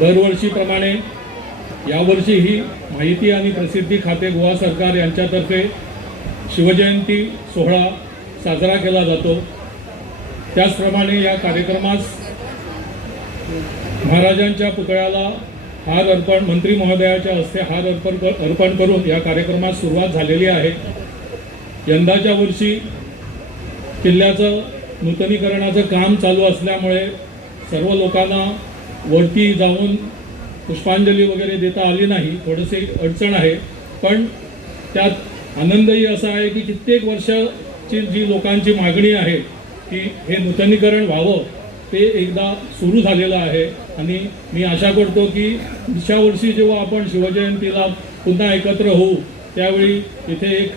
दरवर्षीप्रमाणे यावर्षीही माहिती आणि प्रसिद्धी खाते गोवा सरकार यांच्यातर्फे शिवजयंती सोहळा साजरा केला जातो। त्याचप्रमाणे या कार्यक्रमास महाराजांच्या पुतळ्याला हार अर्पण मंत्री महोदयाच्या हस्ते हार अर्पण करून या कार्यक्रमास सुरुवात झालेली आहे। यंदाच्या वर्षी किल्ल्याचं नूतनीकरणाचं काम चालू असल्यामुळे सर्व लोकांना वरती जाऊन पुष्पांजली वगैरे देता आली नाही, थोडेसे अडचण आहे। पण त्यात आनंदही असा आहे की कित्येक वर्षाची जी लोकांची मागणी आहे की हे नूतनीकरण व्हावं ते एकदा सुरू झालेलं आहे। आणि मी आशा करतो की पुढच्या वर्षी जेव्हा आपण शिवजयंतीला पुन्हा एकत्र होऊ त्यावेळी इथे एक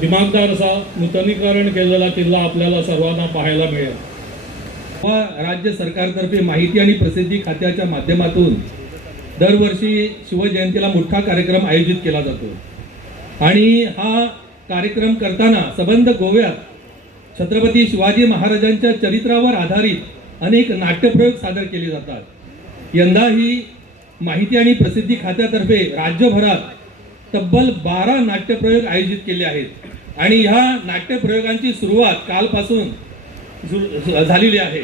दिमागदार असा नूतनीकरण केलेला किल्ला आपल्याला सर्वांना पाहायला मिळेल। राज्य सरकारतर्फे माहिती आणि प्रसिद्धी खात्याच्या माध्यमातून दरवर्षी शिवजयंतीला मोठा कार्यक्रम आयोजित केला जातो आणि हा कार्यक्रम करताना संबंध गोव्यात छत्रपती शिवाजी महाराजांच्या चरित्रावर आधारित अनेक नाट्यप्रयोग सादर केले जातात। यंदाही माहिती आणि प्रसिद्धी खात्यातर्फे राज्यभरात तब्बल 12 नाट्यप्रयोग आयोजित केले आहेत आणि ह्या नाट्यप्रयोगांची सुरुवात कालपासून झालेली आहे।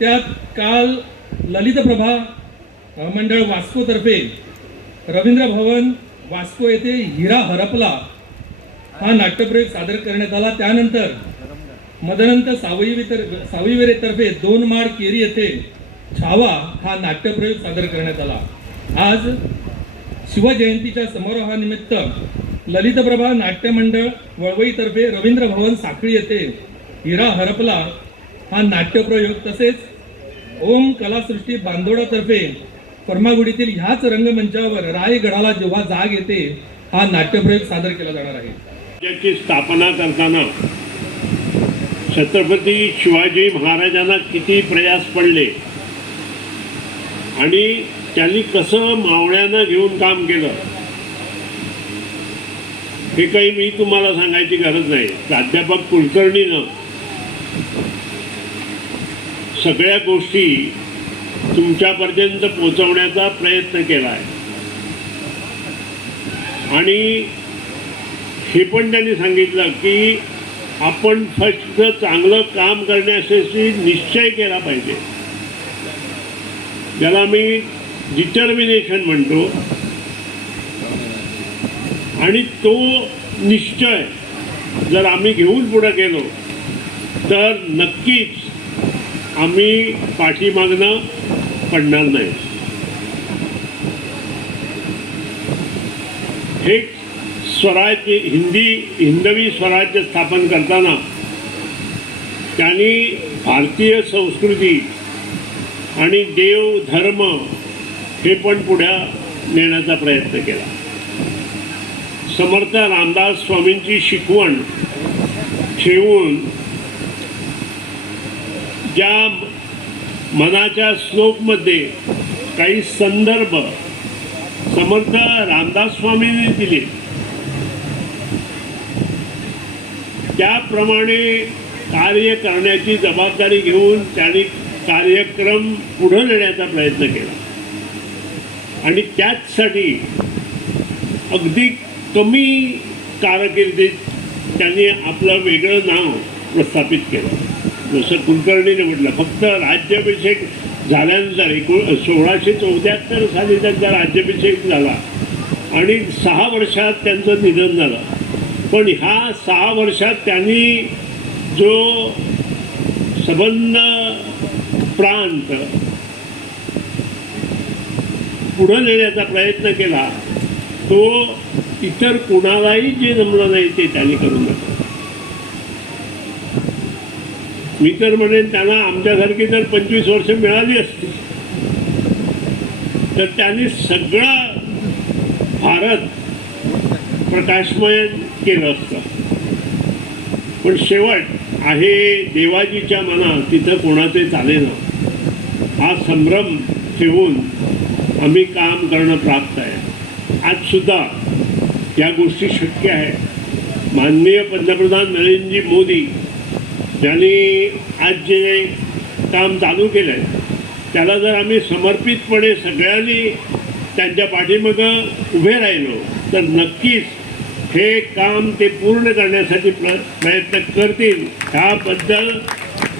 त्यात काल ललित प्रभा मंडळ वास्कोतर्फे रवींद्र भवन वास्को येथे हिरा हरपला हा नाट्यप्रयोग सादर करण्यात आला। त्यानंतर मदनंत सावईवेरेतर्फे 2 माड केरी येथे छावा हा नाट्यप्रयोग सादर करण्यात आला। आज शिवजयंतीच्या समारोहानिमित्त ललित प्रभा नाट्य मंडळ वळवईतर्फे रवींद्र भवन साखळी येथे हिरा हरपला हा नाट्यप्रयोग तसेच ओम कलासृष्टी बांदोडातर्फे फर्मागुडीतील ह्याच रंगमंचावर रायगडाला जेव्हा जाग येते हा नाट्यप्रयोग सादर केला जाणार आहे। राज्याची स्थापना करताना छत्रपती शिवाजी महाराजांना किती प्रयास पडले आणि त्यांनी कसं मावळ्यांना घेऊन काम केलं हे काही मी तुम्हाला सांगायची गरज नाही। प्राध्यापक कुलकर्णीनं सगळ्या गोष्टी तुमच्यापर्यंत पोहोचवण्याचा प्रयत्न केला आहे आणि हे पण त्यांनी सांगितलं की आपण फक्त चांगलं काम करण्यासाठी निश्चय केला पाहिजे, ज्याला मी डिटर्मिनेशन म्हणतो। आणि तो निश्चय जर आम्ही घेऊन पुढे गेलो तर नक्कीच आम्ही पाठीमागनं पडणार नाही। हे स्वराज्य हिंदवी स्वराज्य स्थापन करताना त्यांनी भारतीय संस्कृती आणि देव धर्म हे पण पुढे नेण्याचा प्रयत्न केला। समर्थ रामदास स्वामींची शिकवण ठेवून ज्या मनाच्या श्लोकमध्ये काही संदर्भ समर्थ रामदास स्वामींनी दिले त्याप्रमाणे कार्य करण्याची जबाबदारी घेऊन त्यांनी कार्यक्रम पुढे नेण्याचा प्रयत्न केला आणि त्याचसाठी अगदी कमी कारकिर्दीत त्यांनी आपलं वेगळं नाव प्रस्थापित केलं। जसं कुलकर्णीने म्हटलं फक्त राज्याभिषेक झाल्यानंतर 1674 साली त्यांचा राज्याभिषेक झाला आणि 6 वर्षात त्यांचं निधन झालं। पण ह्या 6 वर्षात त्यांनी जो संबंध प्रांत पुढे नेण्याचा प्रयत्न केला तो इतर कुणालाही जे जमलं नाही ते त्यांनी करून दाखवलं। मी तर म्हणेन त्यांना आमच्यासारखी जर 25 वर्ष मिळाली असती तर त्यांनी सगळं भारत प्रकाशमय केलं असतं। पण शेवट आहे देवाजीच्या मनात तिथं कोणाचे चालेना हा संभ्रम ठेवून आम्ही काम करणं प्राप्त आहे। आज सुद्धा या गोष्टी शक्य आहे। माननीय पंतप्रधान नरेंद्रजी मोदी यांनी आज जे काम चालू केलं आहे त्याला जर आम्ही समर्पितपणे सगळ्यांनी त्यांच्या पाठीमागं उभे राहिलो तर नक्कीच हे काम ते पूर्ण करण्यासाठी प्रयत्न करतील, ह्याबद्दल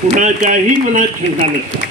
कुणाच्याही मनात शंका नसते.